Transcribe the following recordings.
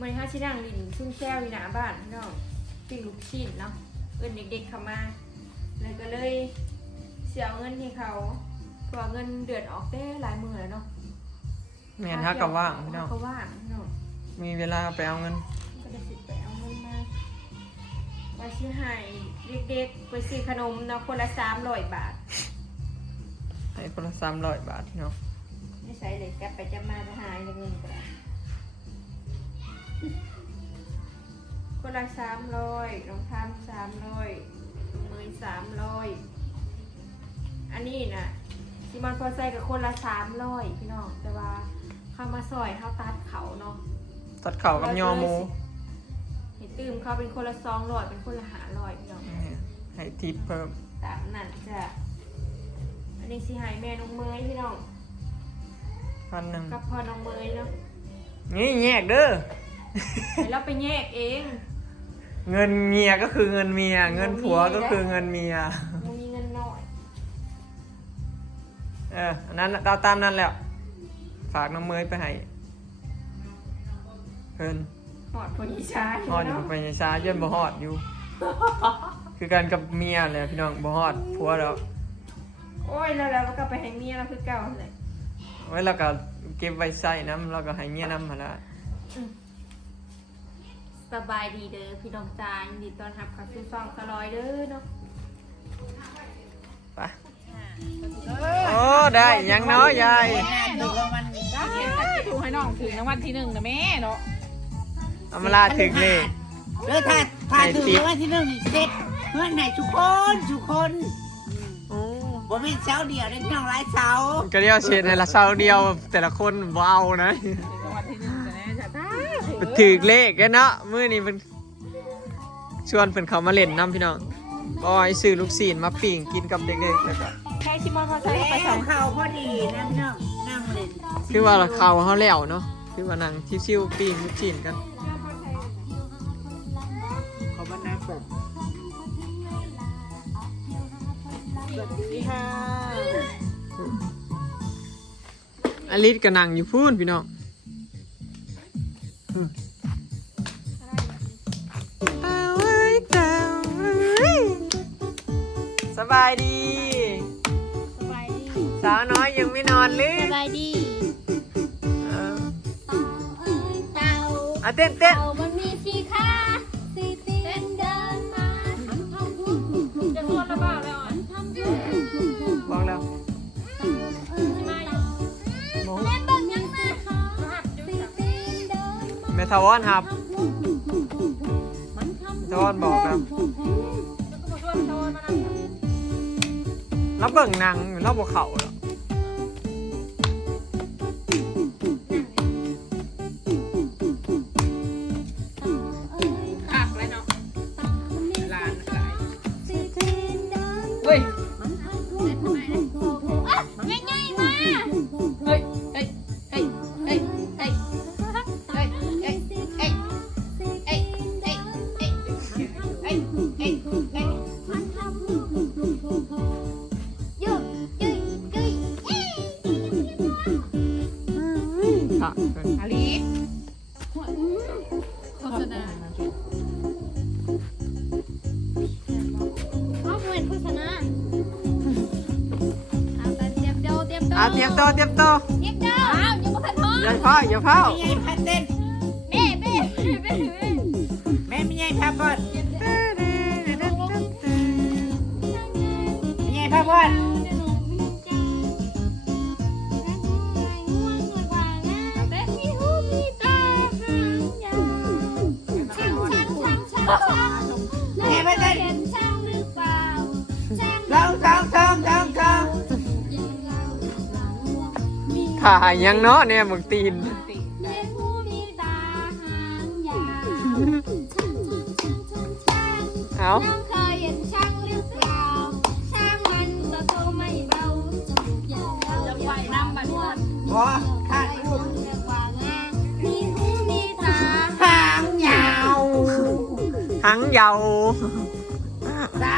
มื่อนี้เขาชินั่งลินชุ่มแช่วินาบ้านพี่น้องปิ้งลูกชิ้นเนาะเอิ้นเด็กๆเข้ามาแล้วก็เลยเสียเงินให้เขาเพราะเงินเดือนออกได้หลายมื้อแล้วเนาะแม่นฮักก็ว่างพี่น้อง เขาว่างพี่น้อง มีเวลาไปเอาเงิน ก็ได้สิไปเอาเงินมาไปซื้อให้เด็กๆไปซื้อขนมเนาะคนละ300 บาท ให้คนละ300 บาทพี่น้อง ไม่ใส่เลยกลับไปจะมาจะหายเงินก็ได้คนละ300รองเท้า300ถุงมือ300อันนี้นะซิมอนพอใส่กับคนละ300พี่น้องแต่ว่าเข้ามาซอยเขาตัดเขาเนาะ ตัดเข่ากับยอหมู เห็นตื่มเขาเป็นคนละ200เป็นคนละ500พี่น้อง ให้ทิปเพิ่ม ตามนั้นจ้ะอันนี้สิหายแม่น้องเมยพี่น้อง 1,000 กับพ่อน้องเมยเนาะ นี่แยกเด้อ ให้เราไปแยกเอง เงินเมียก็คือเงินเมียเงินผัวก็คือเงินเมีย มึงมีเงินน้อย อันนั้นเราตามนั้นแล้วฝากน้องเมยไปให้เพิ่น หอดพอดีชาย ฮอดอยู่ไปในซาเย็นบ่ฮอดอยู่ คือกันกับเมียแหละพี่น้องบ่ฮอดผัวแล้ว โอ้ยแล้วก็ไปให้เมียเราคือเก่าเลย ไว้เราก็เก็บไว้ใส่น้ำเราก็ให้เมียน้ำมาแล้ว สบายดีเด้อพี่น้องจายินดีต้อนรับเข้าสู่ช่องสลอยเด้อเนาะ ไปโอ้ได้ยังเนาะยาย ถูกให้น้องถึงรางวัลที่1นะแม่เนาะ เอามาลาถึงเลย เลยถ้าถึงรางวัลที่1นี่เสร็จเพื่อนไหนทุกคน โอ้ บ่เป็นเช้าเดียวได้พี่น้องหลายเช้า ก็เดียวเช็ดในละเช้าเดียวแต่ละคนบ่เอานะ ถึงรางวัลที่1แต่แน่จ้ะถ้า ถึกเลขกันเนาะมื้อนี้เป็นชวนเพิ่นเขามาเล่นน้ำพี่น้องบอยซื้อลูกศิษย์มาปิ้งกินกับเด็กๆแล้วก็ ใช่ชิมอนพอใส่ แล้ ไปใส่ วเขาพอดีนะพี่น้องนั่งเล่น คือว่าเราเขาเขาแล้วเนาะคือว่านั่งชิวๆปิ้งลูกศิษย์กัน เขามานั่งแบบสวัสดีค่ะ อลิสก็นั่งอยู่พูนพี่น้องสบายดี สบายดี สาวน้อยยังไม่นอนหรือ สบายดี เออ เต่า อ่ะเต้นเต้น เต่ามันมีสีขาสีตีนเดินมาจะทวนหรือเปล่าแล้วอ่ะ บอกแล้ว แม่เบิ่งยังมาสีตีนเดินมา เมทาวอนครับเมทาวอนบอกแล้วแล้วเบิ่งหนังอยู่แล้วบอกเขาเหรอ คักแล้วเนาะร้านขายเฮ้ยง่ายๆมา เฮ้ยเฮ้ยเฮ้ยเฮ้ยเฮ้ยเฮ้ยเฮ้ยเฮ้ยเฮ้ยเฮ้ยเฮ้ยเฮ้ยเฮ้ยเฮ้ยเฮ้ย ค่ะ อาลีโฆษณา เอาเหมือนโฆษณาเอาไปเตรียมโตเตรียมโต เตรียมตัวเตรียมตัว เตรียมโตอ้าวยังไม่ทันพอ อย่าเฝ้าอย่าเฝ้า ไม่ใหญ่พัดเต้น เบ้เบ้เบ้ แม่ไม่ใหญ่พับบอลไม่ใหญ่พับบอล แม่พัดเต้นสอง ถ่ายยังเนาะเนี่ยมึงตีนเอา เคยเห็นช่างหรือเปล่าช่างมันจะโตไม่เบาจะไหวน้ำบัดนี้ บอขาดลูก เรียกว่างามมีหูมีตา หางยาว หังยาว จ้า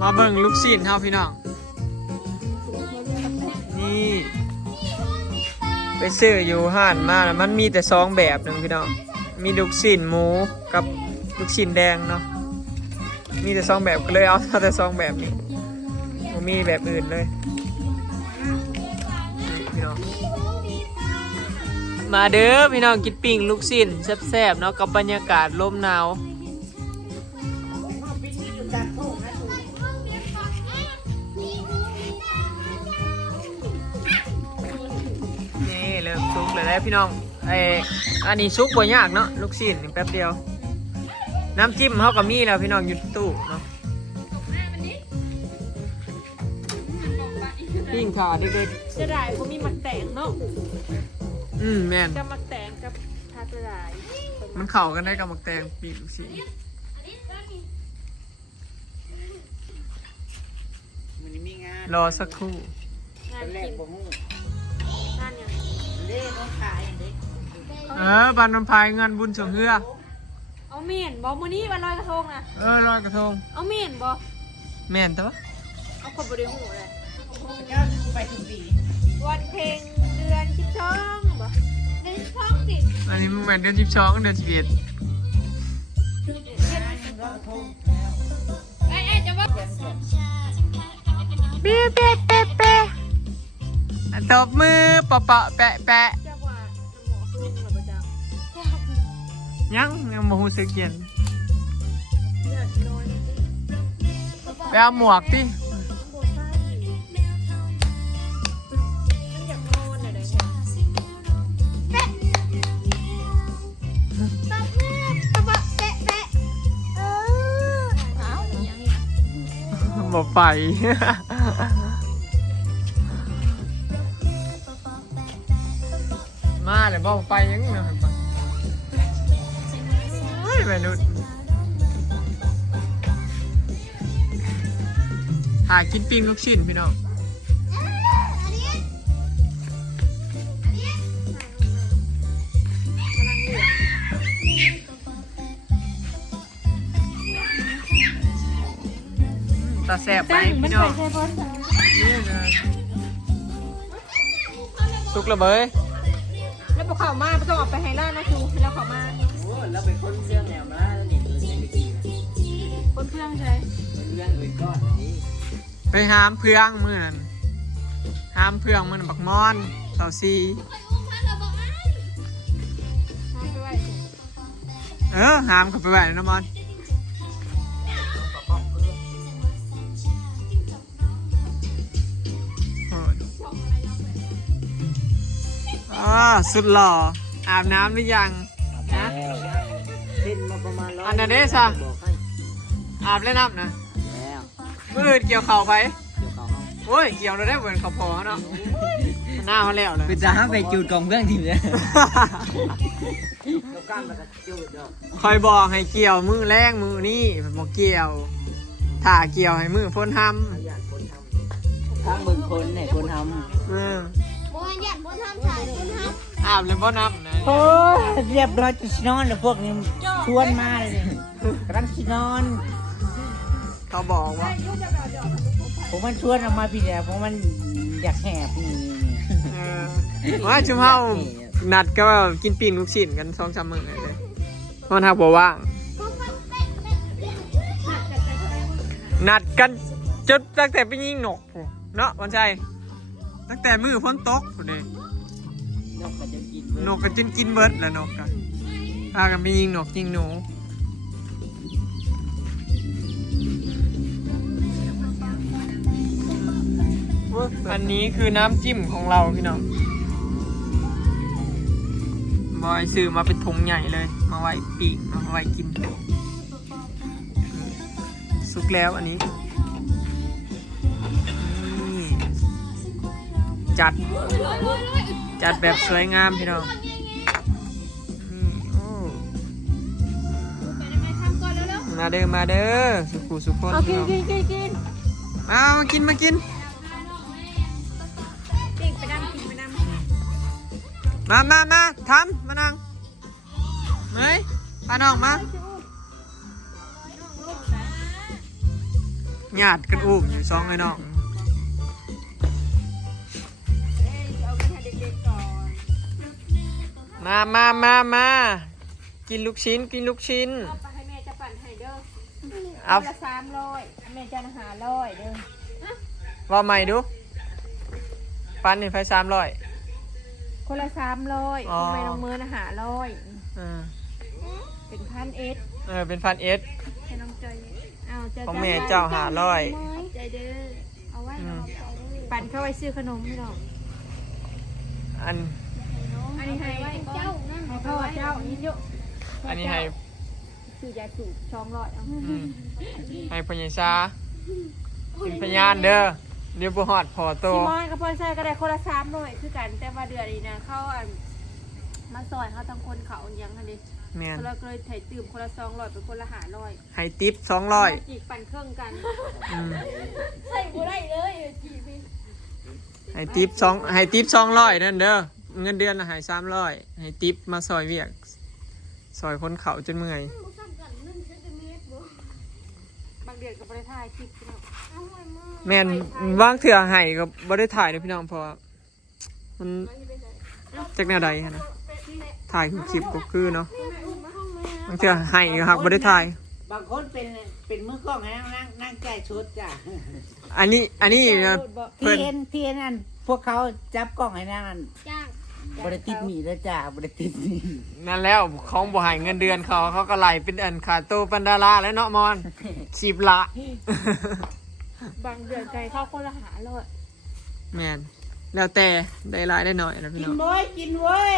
มาเบิ่งลูกศิษย์เฮาพี่น้องนี่ มีหูมีตา ไปซื้ออยู่ห้านมาแล้วมันมีแต่สองแบบหนึงพี่น้องมีลูกชิ้นหมูกับลูกชิ้นแดงเนาะมีแต่สองแบบก็เลยเอาแต่สองแบบนี้บ่มีแบบอื่นเลยพี่น้องมาเด้อพี่น้องกินปิ้งลูกชิ้นแซ่บๆเนาะกับบรรยากาศลมหนาวนี่เริ่มซุกเลยแล้วพี่น้องอันนี้ซุกบ่ยากเนาะลูกชิ้นแป๊บเดียวน้ำจิ้มเขาก็มีแล้วพี่น้องอยู่ตู้เนาะปิ้งขาเด็ก จะได้ผมมีหมักแตงเนาะ ๆแม่น กับหมักแตงกับทาจะได้ มันเข้ากันได้กับหมักแตงปิ้งลูกชิ้น มันมีงาน รอสักครู่ งาน แร กิ ก น บ่ฮู้ งานยัง เล่น้องขายเด็ก บ้านน้ำพายเงินบุญสงเฮือ เอาเมียนบอกมื้อนี้วันลอยกระทงนะ ลอยกระทง เอาเมียนบอก แม่นแต่ว่า เอาคนบริหูเลย เจ้าไปถึงปี วันเพ็งเดือน12บ่เดือน12สิ อันนี้มันแม่นเดือน12เดือน11 ไอ้จะว่า เป๊ะเป๊ะเป๊ะเป๊ะตบมือปะปะแปะแปะ จะว่าหมอคือหมอประจำ ยังมาหูสึกเย็น อยากนอนจริง ไปเอาหมวกติ ๆโบซ่าอยู่ฉันอยากนอนอะไรเนี่ยอ้าวยังไง บ่ไป มาเลยบ่ไปยังเนาะเฮ้ยแม่นุชหากินปิ้งลูกชิ้นพี่น้องตาแสบไปพี่น้องนี่เลยสุกระเบย แล้วพอเขามาต้องออกไปให้ล่านะครูแล้วเขามา โอ้แล้วเป็นคนเรื่องแนวมานี่ตัวนี้ไม่กี่ คนเพื่อนใช่ เรื่องอื่นก้อนอันนี้ ไปหามเพื่องมื้อนั้นหามเพื่องมันบักมอนเสาซี ทำไปไว้สิ หามกับไปไหวน้ำมันสุดหล่ออาบน้ำหรือยังนะ เล่นมาประมาณ100 อันนั้นเด้ซะ บอกให้ อาบแล้วน้ำนะ แล้ว มือเกี่ยวเข่าไป เดี๋ยวเขาเอา โอ้ยเกี่ยวเราได้เหมือนเขาพอเนาะหน้าเขาแล้วเลย คือจะห้ามไปจูดกองเครื่องทีมเลยเรากล้ามมันจะจูดเนาะ คอยบอกให้เกี่ยวมือแรงมือนี่บอกเกี่ยวถ้าเกี่ยวให้มือพ้นท อยากคนทำทั้งมึงคนไหนคนท ำ โบนยันบนทำถ่ายบนทำ อาบเลยบ่น้ำนะ ำโอ้เรียบร้อยจะนอนแล้วพวกนี้ชวนมาเลยกำลังสินอน เขาบอกว่า ผมมันชวนออกมาพี่เนี่ยผมมันอยากแหบนี่ ว่าชุมเฮานัดก็ว่ากินปีนลูกชิ้นกัน2-3 มื้อเลยมันหักบ่ว่างนัดกันจนตั้งแต่ไปยิงนกพู้นเนาะวันชัยตั้งแต่มือพ้นตกพู้นเด้ นกก็จะกิน นกก็จนกินเบิดแล้วนกก็พากันไปยิงนกยิงหนูอันนี้คือน้ำจิ้มของเราพี่น้องบอยซื้อมาเป็นถุงใหญ่เลย มาไว้ปีกมาไว้กิน สุกแล้วอันนี้นี่จัดแบบสวยงามพี่น้องนี่โอ้มาเด้อมาเด้อสุขุสุขคนพี่น้อง กิน มากินมากิน ปิ้งไปดำปิ้งไปดำ มาทำมานั่งเฮ้ยพาน้องมาญาติกันอุ้มอยู่2ไอ้น้อง เอาไปให้เด็กๆก่อน มากินลูกชิ้นกินลูกชิ้น เอาไปให้แม่จะปั่นให้เด้อ เอา คนละ300แม่จะ500เด้อ ว่าใหม่ดูปันนี่ไฟ300 คนละ300 อ๋อ คุณแม่น้องเมิน500 อ่า เป็น1,000 เป็น1,000 เอส ให้น้องจอยเอาจะ ของแม่เจ้า500 ใจเด้อเอาไว้ปั่นเข้าไว้ซื้อขนมพี่น้อง อัน อันนี้ให้เจ้าให้พ่อเจ้านี่เยอะ อันนี้ให้ ซื้อยาสูบ200เอา อืมให้พญาซาเป็นพยานเด้อเดี๋ยวบ่ฮอดพอโต ซิมอนกับพ่อใส่ก็ได้คนละ300คือกันแต่ว่าเดือนนี้นะเขาอันมาซอยเขาทั้งคนเขายังอันนี้ แม่น เราก็เลยไถ่ตื่มคนละ200เป็นคนละ500 ให้ติป จีบปั่นเครื่องกัน 200อืม ใส่บ่ได้เลยจีบ ให้ติป200นั่นเด้อเงินเดือนน่ะให้300ให้ติปมาซอยเวียกซอยคนเขาจนเมื่อย บางเดือนก็บ่ได้ถ่ายคลิปพี่น้อง แม่นวางเถื่อให้ก็บ่ได้ถ่ายเด้อพี่น้องเพราะว่ามันจักแนวใดหั่นนะถ่ายคลิปก็คือเนาะบางเถื่อให้ก็ฮักบ่ได้ถ่าย บางคนเป็นมือกล้องให้นั่งใจชุดจ้ะ อันนี้เพิ่น ที่นั่นพวกเขาจับกล้องให้นั่น จ้าง บริติดหนีแล้วจ้ะบริติดหนี นั่นแล้วของบ่ให้เงินเดือนเขาก็ไล่เป็นอันขาโตปันดาราแล้วเนาะมอนชีพละ บางเดือนไกลเข้าคนละ500 แม่นแล้วแต่ได้รายได้หน่อยนะพี่ กิน น้อง เว้ยกินเว้ย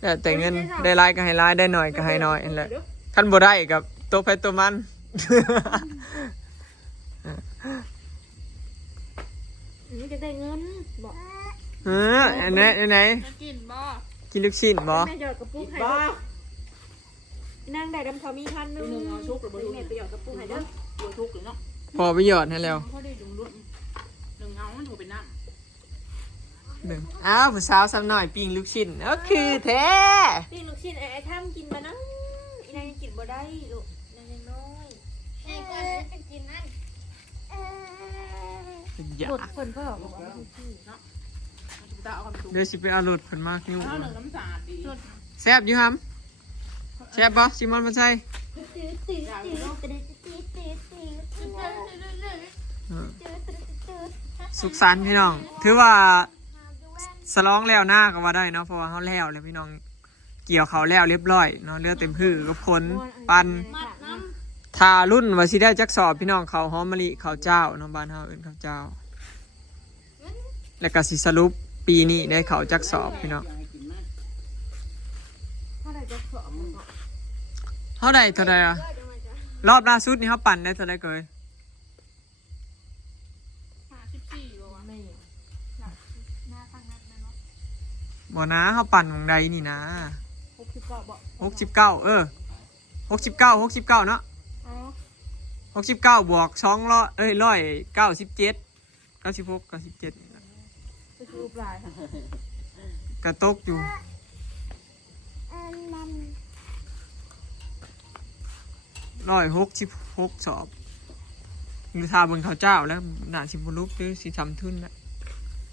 แล้วแต่เงินได้รายก็ให้รายได้หน่อยก็ให้น้อยนั่นแหละคันบ่ได้กับตัวไปตัวมัน นี่จะได้เงินบอก อันไหน จะกินบ่ กินลูกชิ้นบ่ แม่หยอดกระปุกให้ บ้า นั่งได้ดำทอมี1,000นึงแม่ไปหยอดกระปุกให้เด้อ ตัวทุกข์เลยเนาะ พอไปหยอดให้แล้ว เขาได้ดุงรุ่นหนึ่งเงามันถูกเป็นน้ หนึ่งอ้าวผู้สาวซ้ำหน่อยปิ้งลูกชิ้นก็คือแท้ นี่ลูกชิ้นไอ้ท่ามกินมานะอีนางยังกินบ่ได้ลูกนางยังน้อยไอ้ก็กินนั่น อย่า หมดคนก็บอกว่าลูกชิ้น ำเนาะมันจะเอาความสุข เดี๋ยวสิไปเอารถเพิ่นมาคิว เอาหนึ่งน้ำสาดดี แซ่บอยู่ฮัมแซ่บบ่ซิมอนมันใช่สุขสันต์พี่น้องถือว่าสลองแล้วหน้าก็ว่าได้เนาะเพราะว่าเขาแล้วพี่น้องเกี่ยวเขาแล้วเรียบร้อยเนาะเลือดเต็มพืชก็พ้นปันทารุ่นว่าสิได้จักสอบพี่น้องเขาหอมมะลิเขาเจ้าเนาะบ้านเฮาเอิ้นเขาเจ้า แล้วก็สิสรุปปีนี้ได้เขาจักสอบพี่น้อง ถ้าได้จะสอบมันก็ เท่าใดอ่ะรอบล่าสุดนี่เขาปั่นได้เท่าใดเกย 54บอกว่า ไม่หนักหน้าตั้งนัดนะเนาะ บ่นะเขาปั่นของใดนี่นะ 69บอก 6969เนาะ อ๋อ 69บวก200197 96 97 ไปซื้อปลายค่ะ กระตกอยู่166สอบอยู่ทาบนเขาเจ้าแล้วหนาสิบลุกหรือสิทำทุนนะ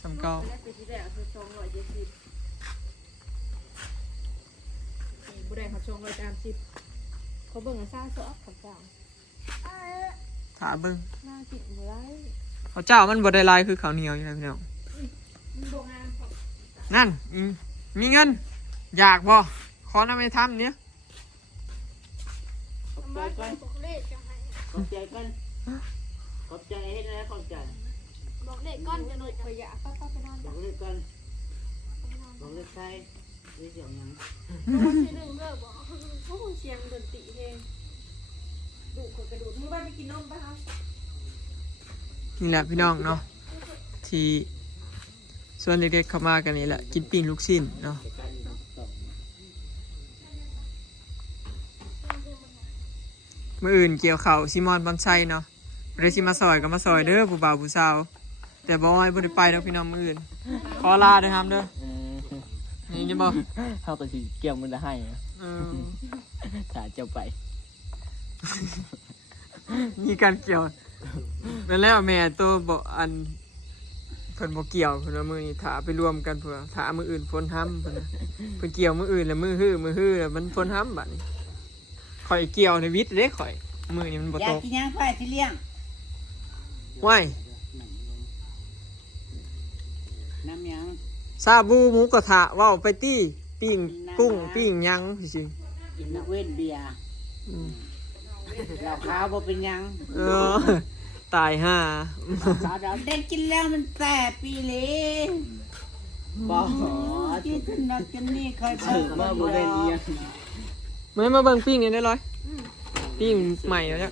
ทำเก้า แล้วไปที่แรกคือ270นี่บ่ได้เขา230เขาเบิ่งกันซ่าซอกกับเจ้า ถาเบิ้ง น่ากินบ่ได้ เขาเจ้ามันบดได้ลายคือข้าวเหนียวอยู่แล้วพี่น้อง มันบ่งามพอ นั่นมีเงิน อยากบ่ขอน้ำไม่ทำเนี่ย ขอบใจก่อนขอบใจก่อนขอบใจให้นะขอบใจ บอกเด็กก้อนจะหน่อยขยะป้าไปนอน บอกเลยก่อนบอกเลยใครไม่เสียงยัง ที่หนึ่งเลิกบอกโอ้เสียงดนตรีเพลงดูขนกระดูดมือบ้านไปกินนมป่ะครับ นี่แหละพี่น้องเนาะที่ส่วนเด็กๆเข้ามากันนี่แหละกินปิ้งลูกชิ้นเนาะมื่ออื่นเกี่ยวเข่าวซิมอนบอนไซเนาะเรซิมาซอยก็มาซอยเด้อผู้บ่าวผู้สาวแต่บอยบ่ได้ไปเนาะพี่น้องมื่ออื่นขอลาเด้อครับเด้อนี่บ่ เขาก็สิเกี่ยวมือละให้ เออ ถ้าเจ้าไป มีการเกี่ยวเป็นแล้วแม่ตัวบอกอัน เพิ่นบ่เกี่ยวเพิ่นว่ามื้อนี้ถ้าไปรวมกันเพื่อถ้ามื้ออื่นฝนห้ำเพิ่นน่ะเพิ่นเกี่ยวมื้ออื่นแล้วมื้อฮื้อแล้วมันฝนห้ำบัดนี้ข่อยเกี่ยวในวิทย์เด้ข่อยมื้อนี้มันบ่ อยา ต ก ก กินยังไปสิเลี้ยง ว้าย น้ำยัง ซาบูหมูกระทะเว้าไปตี้ปิ้งกุ้งปิ้งหยังซื่อ กินนักเว้นเบียร์ ๆอืม เหล้าขาวบ่เป็นหยัง เออตายห่า สาวดาวได้กินแล้วมันแสบปีเลยบอกที่ถนัดกันนี่เคยเปิดมาบ่เป็นยัง มาเบิ่งปิ้งนี่ได้ร้อยปิ้งใหม่แล้วจ้ะ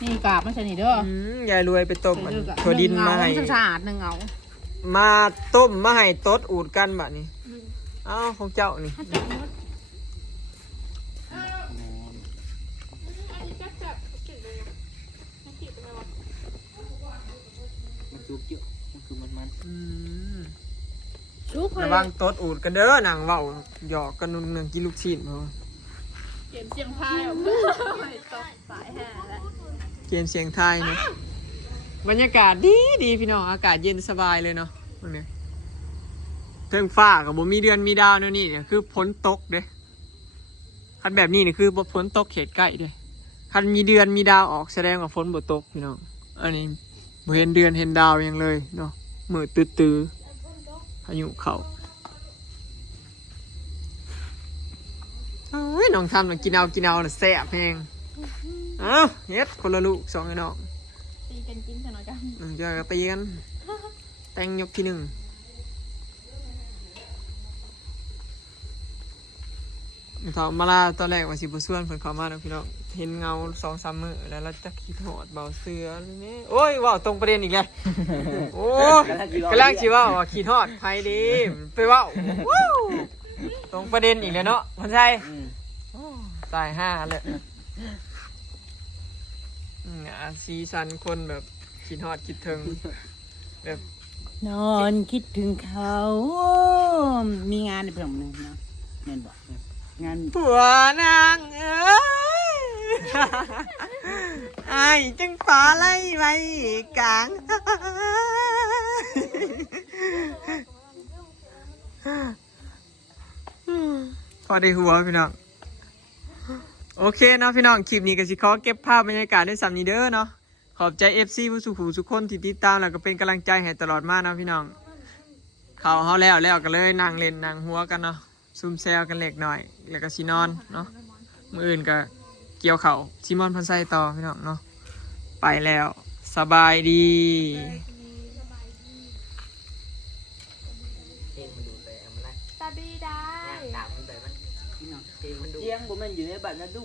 นี่กาบมันใช่นี่เด้อย ายรวยไปต้มอันถั่วดินมาให้ สะอาดหนึ่งเอา มาต้มมาให้ตดอูดกันบัดนี้เอ้าของเจ้านี่ มันจุกเยอะมันคือมัน อืม ชุบ ระวังตดอูดกันเด้อนางเว้าหยอกกันนุ่นกินลูกชิ้นเพราะว่า เก็บเสียงพายออกมาตกสายแห่แล้ว เกมเสียงไทายเนาะบรรยากาศดีพี่น้องอากาศเย็นสบายเลยเนาะตรงนี้เทิงฟ้ากับบ่มีเดือนมีดาวเนาะนี่เนี่ยคือฝนตกเด้คันแบบนี้นี่คือฝนตกเขตใกล้เด้คันมีเดือนมีดาวออกแสดงว่าฝนบ่ตกพี่น้องอันนี้บ่เห็นเดือนเห็นดาวหยังเลยเนาะมืดตื้อๆพายุเข้าโอ้ยน้องทำน่ะกินเอาน่ะแซ่บแฮงเอ้าเฮ็ดคนละลูกสองไอ้น้อง ตีกันกินกันหน่อยกัน เจอตีกันแต่งยกที่หนึ่งเขามาลาตอนแรกว่าสิบส่วนเพิ่นเขามาเนาะพี่น้องเห็นเงา2-3 มื้อแล้วเราจะคิดหอดเบาเสือนี่โอ้ยเว่าตรงประเด็นอีกแล้วโอ้กำลังสิเว่าว่าคิดหอดไผดีไปเว่าวู้ตรงประเด็นอีกแล้วเนาะพันชัยตายห่าเลยสีสันคนแบบคิดฮอดคิดถึงแบบ นอนคิดถึงเขามีงานในเพิ่มนึงนะแม่นบอกงาน ผัวนางเอ้ยไอ้จึงฟ้าไล่ไว้กลางพอได้หัวพี่น้องโอเคเนาะพี่น้องคลิปนี้ก็สิขอเก็บภาพบรรยากาศได้สำนี้เด้อเนาะขอบใจ FC ผู้สุขทุกคนที่ติดตามแล้วก็เป็นกำลังใจให้ตลอดมานะพี่น้องเขาเฮาแล้วก็เลยนั่งเล่นนั่งหัวกันเนาะซุ่มแซวกันเล็กหน่อยแล้วก็สินอนเนาะมื้ออื่นก็เกี่ยวเขาซิมอนพันไซต่อพี่น้องเนาะไปแล้วสบายดี ตาบีได้ เจียงบ่แม่นอยู่ในบ้านนะดู